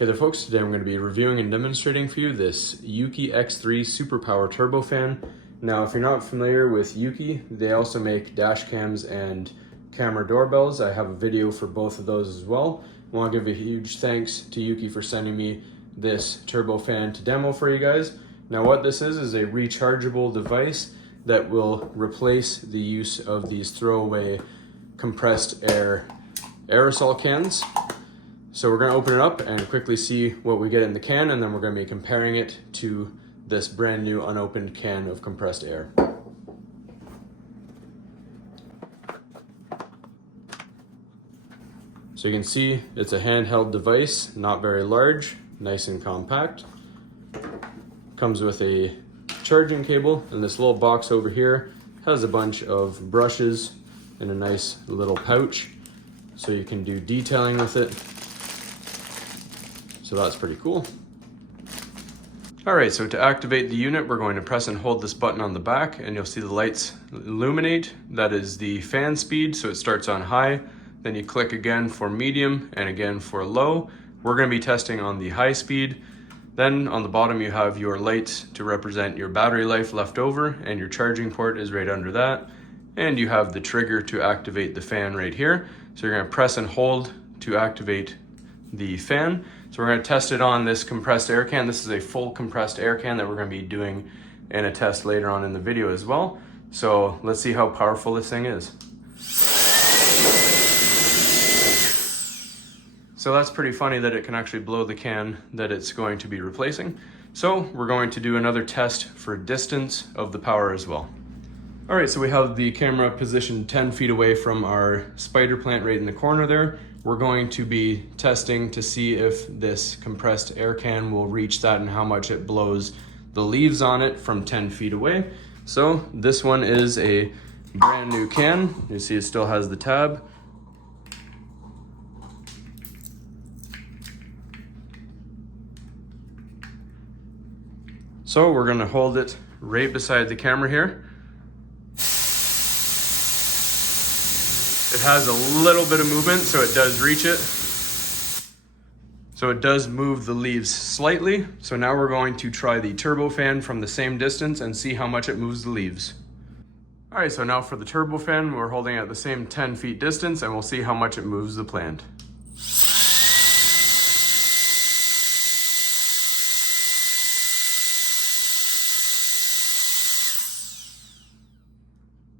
Hey there folks, today I'm going to be reviewing and demonstrating for you this Euki X3 Superpower Turbofan. Now if you're not familiar with Euki, they also make dash cams and camera doorbells. I have a video for both of those as well. I want to give a huge thanks to Euki for sending me this turbofan to demo for you guys. Now what this is a rechargeable device that will replace the use of these throwaway compressed air aerosol cans. So we're going to open it up and quickly see what we get in the can, and then we're going to be comparing it to this brand new unopened can of compressed air. So you can see it's a handheld device, not very large, nice and compact. Comes with a charging cable, and this little box over here has a bunch of brushes in a nice little pouch, so you can do detailing with it. So that's pretty cool. All right, so to activate the unit, we're going to press and hold this button on the back, and you'll see the lights illuminate. That is the fan speed, so it starts on high. Then you click again for medium and again for low. We're going to be testing on the high speed. Then on the bottom you have your lights to represent your battery life left over, and your charging port is right under that. And you have the trigger to activate the fan right here. So you're going to press and hold to activate the fan. So we're going to test it on this compressed air can. This is a full compressed air can that we're going to be doing in a test later on in the video as well. So let's see how powerful this thing is. So that's pretty funny that it can actually blow the can that it's going to be replacing. So we're going to do another test for distance of the power as well. All right, so we have the camera positioned 10 feet away from our spider plant right in the corner there. We're going to be testing to see if this compressed air can will reach that and how much it blows the leaves on it from 10 feet away. So this one is a brand new can. You see it still has the tab. So we're gonna hold it right beside the camera here. It has a little bit of movement, so it does reach it. So it does move the leaves slightly. So now we're going to try the turbofan from the same distance and see how much it moves the leaves. All right, so now for the turbofan, we're holding at the same 10 feet distance, and we'll see how much it moves the plant.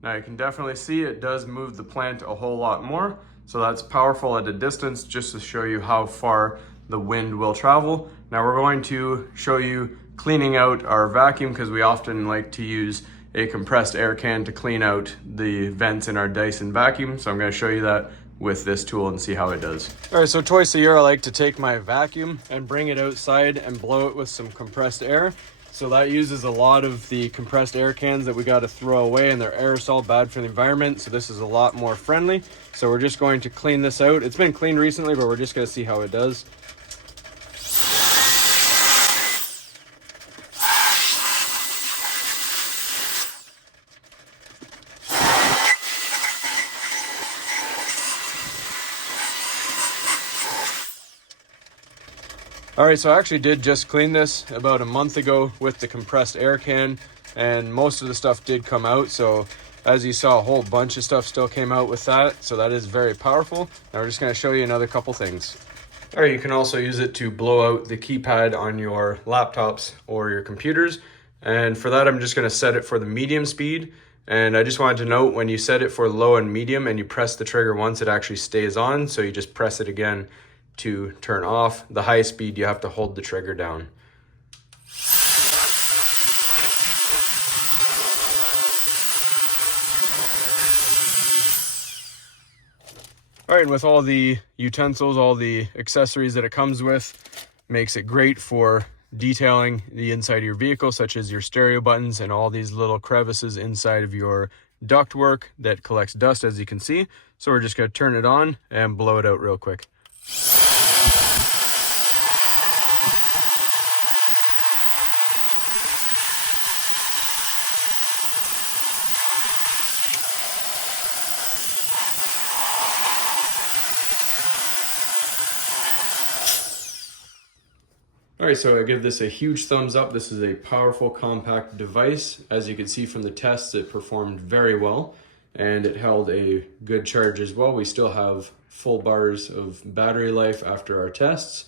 Now you can definitely see it does move the plant a whole lot more. So that's powerful at a distance, just to show you how far the wind will travel. Now we're going to show you cleaning out our vacuum, because we often like to use a compressed air can to clean out the vents in our Dyson vacuum. So I'm going to show you that with this tool and see how it does. All right, so twice a year I like to take my vacuum and bring it outside and blow it with some compressed air. So that uses a lot of the compressed air cans that we got to throw away, and they're aerosol, bad for the environment. So this is a lot more friendly. So we're just going to clean this out. It's been cleaned recently, but we're just going to see how it does. All right, so I actually did just clean this about a month ago with the compressed air can, and most of the stuff did come out. So as you saw, a whole bunch of stuff still came out with that. So that is very powerful. Now we're just gonna show you another couple things. All right, you can also use it to blow out the keypad on your laptops or your computers. And for that, I'm just gonna set it for the medium speed. And I just wanted to note, when you set it for low and medium and you press the trigger once, it actually stays on. So you just press it again to turn off. The high speed, you have to hold the trigger down. All right, and with all the utensils, all the accessories that it comes with, makes it great for detailing the inside of your vehicle, such as your stereo buttons and all these little crevices inside of your ductwork that collects dust, as you can see. So we're just gonna turn it on and blow it out real quick. All right, so I give this a huge thumbs up. This is a powerful, compact device. As you can see from the tests, it performed very well and it held a good charge as well. We still have full bars of battery life after our tests.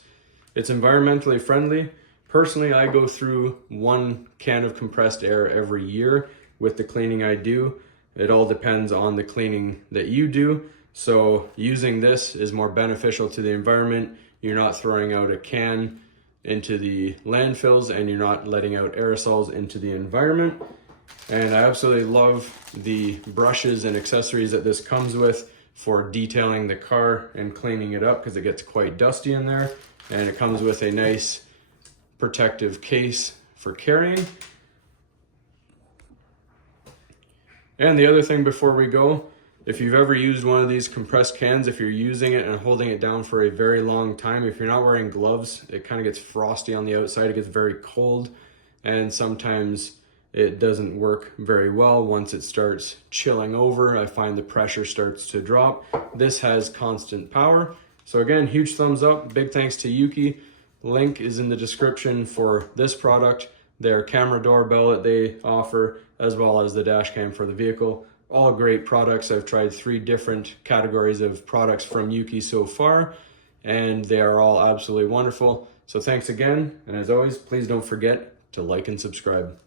It's environmentally friendly. Personally, I go through 1 can of compressed air every year with the cleaning I do. It all depends on the cleaning that you do. So using this is more beneficial to the environment. You're not throwing out a can into the landfills and you're not letting out aerosols into the environment. And I absolutely love the brushes and accessories that this comes with for detailing the car and cleaning it up because it gets quite dusty in there. And it comes with a nice protective case for carrying. And the other thing before we go, if you've ever used one of these compressed cans, if you're using it and holding it down for a very long time, if you're not wearing gloves, it kind of gets frosty on the outside, it gets very cold, and sometimes it doesn't work very well. Once it starts chilling over, I find the pressure starts to drop. This has constant power. So again, huge thumbs up, big thanks to Euki. Link is in the description for this product, their camera doorbell that they offer, as well as the dash cam for the vehicle. All great products. I've tried 3 different categories of products from Euki so far, and they are all absolutely wonderful. So thanks again, and as always, please don't forget to like and subscribe.